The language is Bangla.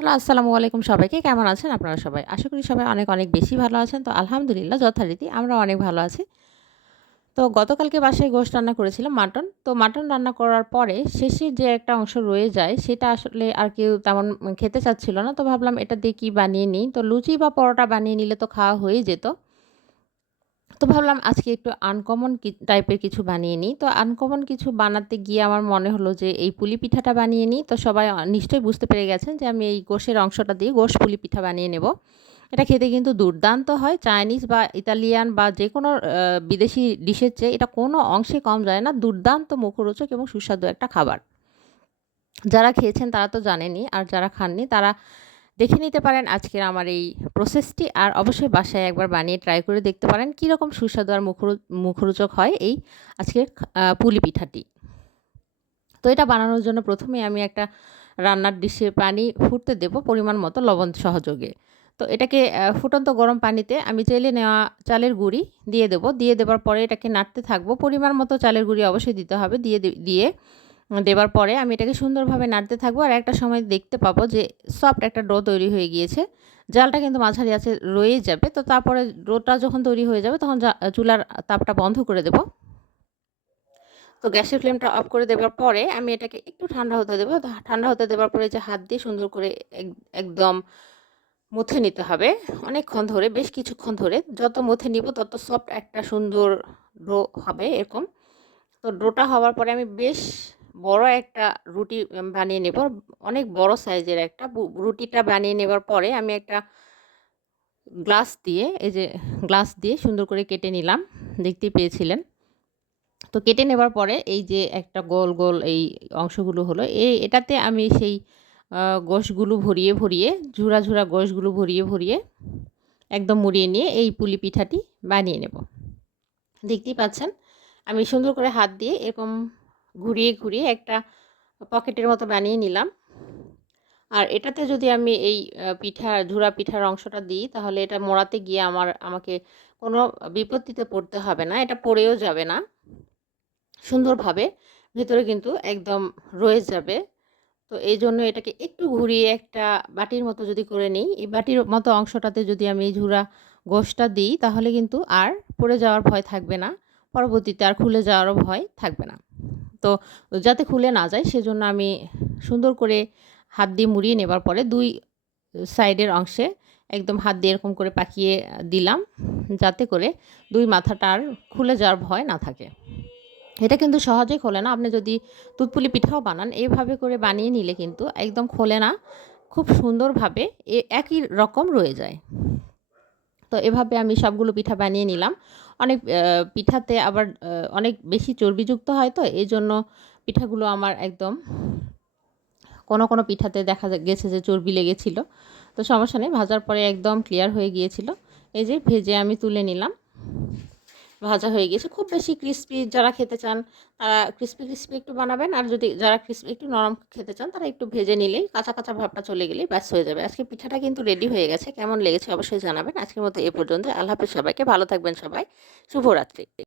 হ্যালো, আসসালামু আলাইকুম সবাইকে। কেমন আছেন আপনারা সবাই? আশা করি সবাই অনেক, অনেক বেশি ভালো আছেন। তো আলহামদুলিল্লাহ যথারীতি আমরাও অনেক ভালো আছি। তো গতকালকে বাসায় গোশত রান্না করেছিলাম মাটন। তো মাটন রান্না করার পরে শেষের যে একটা অংশ রয়ে যায় সেটা আসলে আর কেউ তেমন খেতে চাচ্ছিল না। তো ভাবলাম এটা দিয়ে কি বানিয়ে নিই। তো লুচি বা পরোটা বানিয়ে নিলে তো খাওয়া হয়েই যেত। তো ভাবলাম আজকে একটু আনকমন টাইপের কিছু বানিয়ে নিই। তো আনকমন কিছু বানাতে গিয়ে আমার মনে হলো যে এই পুলি পিঠাটা বানিয়ে নিই। তো সবাই নিশ্চয়ই বুঝতে পেরে গেছেন যে আমি এই গোশের অংশটা দিয়ে গোশ পুলি পিঠা বানিয়ে নেব। এটা খেতে কিন্তু দুর্দান্ত হয়। চাইনিজ বা ইতালিয়ান বা যেকোনো বিদেশি ডিশের চেয়ে এটা কোনো অংশে কম যায় না। দুর্দান্ত মুখরোচক এবং সুস্বাদু একটা খাবার। যারা খেয়েছেন তারা তো জানেনই। আর যারা খাননি তারা দেখে নিতে পারেন আজকের আমার এই প্রসেসটি। আর অবশ্যই বাসায় একবার বানিয়ে ট্রাই করে দেখতে পারেন কীরকম সুস্বাদু আর মুখরোচক হয় এই আজকের পুলি পিঠাটি। তো এটা বানানোর জন্য প্রথমেই আমি একটা রান্নার ডিশে পানি ফুটতে দেব পরিমাণ মতো লবণ সহযোগে। তো এটাকে ফুটন্ত গরম পানিতে আমি চেলে নেওয়া চালের গুঁড়ি দিয়ে দেব। দিয়ে দেবার পরে এটাকে নাড়তে থাকবো। পরিমাণ মতো চালের গুঁড়ি অবশ্যই দিতে হবে। দিয়ে দেবার পরে আমি এটাকে সুন্দরভাবে নাড়তে থাকবো। আর একটা সময় দেখতে পাবো যে সফট একটা ডো তৈরি হয়ে গিয়েছে। জালটা কিন্তু মাঝারি আঁচে রয়েই যাবে। তো তারপরে ডোটা যখন তৈরি হয়ে যাবে তখন চুলার তাপটা বন্ধ করে দেব। তো গ্যাসের ফ্লেমটা অফ করে দেবার পরে আমি এটাকে একটু ঠান্ডা হতে দেব। ঠান্ডা হতে দেবার পরে যে হাত দিয়ে সুন্দর করে একদম মথে নিতে হবে। অনেকক্ষণ ধরে, বেশ কিছুক্ষণ ধরে। যত মথে নিব তত সফট একটা সুন্দর ডো হবে এরকম। তো ডোটা হওয়ার পরে আমি বেশ বড় একটা রুটি বানিয়ে নেব। অনেক বড় সাইজের একটা রুটিটা বানিয়ে নেবার পরে আমি একটা গ্লাস দিয়ে সুন্দর করে কেটে নিলাম। দেখতেই পেয়েছিলেন। তো কেটে নেবার পরে এই যে একটা গোল, গোল এই অংশগুলো হলো এটাতে আমি সেই আ গোশগুলো ভরিয়ে ঝুরা গোশগুলো ভরিয়ে একদম মুড়িয়ে নিয়ে এই পুলি পিঠাটি বানিয়ে নেব। দেখতেই পাচ্ছেন আমি সুন্দর করে হাত দিয়ে এরকম ঘুরিয়ে একটা পকেটের মতো বানিয়ে নিলাম। আর এটাতে যদি আমি এই ঝুরা পিঠার অংশটা দিই তাহলে এটা মোড়াতে গিয়ে আমাকে কোনো বিপত্তিতে পড়তে হবে না। এটা পড়েও যাবে না। সুন্দরভাবে ভেতরে কিন্তু একদম রয়ে যাবে। তো এইজন্য এটাকে একটু ঘুরিয়ে একটা বাটির মতো যদি করে নিই, এই বাটির মতো অংশটাতে যদি আমি এই ঝুরা গোশটা দিই তাহলে কিন্তু আর পড়ে যাওয়ার ভয় থাকবে না। পরবর্তীতে আর খুলে যাওয়ারও ভয় থাকবে না। তো যাতে খুলে না যায় সেজন্য আমি সুন্দর করে হাত দিয়ে মুড়িয়ে নেবার পরে ২ সাইডের অংশে একদম হাত দিয়ে এরকম করে পাকিয়ে দিলাম। যাতে করে ২ মাথাটা আর খুলে যাওয়ার ভয় না থাকে। এটা কিন্তু সহজেই খোলে না। আপনি যদি দুধপুলি পিঠাও বানান, এভাবে করে বানিয়ে নিলে কিন্তু একদম খোলে না। খুব সুন্দরভাবে একই রকম রয়ে যায়। তো এভাবে আমি সবগুলো পিঠা বানিয়ে নিলাম। অনেক পিঠাতে আবার অনেক বেশি চর্বিযুক্ত হয় তো, এজন্য পিঠাগুলো আমার একদম কোনো পিঠাতে দেখা গেছে যে চর্বি লেগেছিল। তো সমস্যা নেই, ভাজার পরে একদম ক্লিয়ার হয়ে গিয়েছিল। এই যে ভেজে আমি তুলে নিলাম। ভাজা হয়ে গেছে। খুব বেশি ক্রিসপি যারা খেতে চান তারা ক্রিসপি একটু বানাবেন। আর যারা ক্রিসপি একটু নরম খেতে চান তারা একটু ভেজে নিলেই কাঁচা ভাবটা চলে গেলেই ব্যাস হয়ে যাবে। আজকে পিঠাটা কিন্তু রেডি হয়ে গেছে। কেমন লেগেছে অবশ্যই জানাবেন। আজকের মতো এ পর্যন্ত। আল্লাহ হাফেজ সবাইকে। ভালো থাকবেন সবাই। শুভরাত্রি।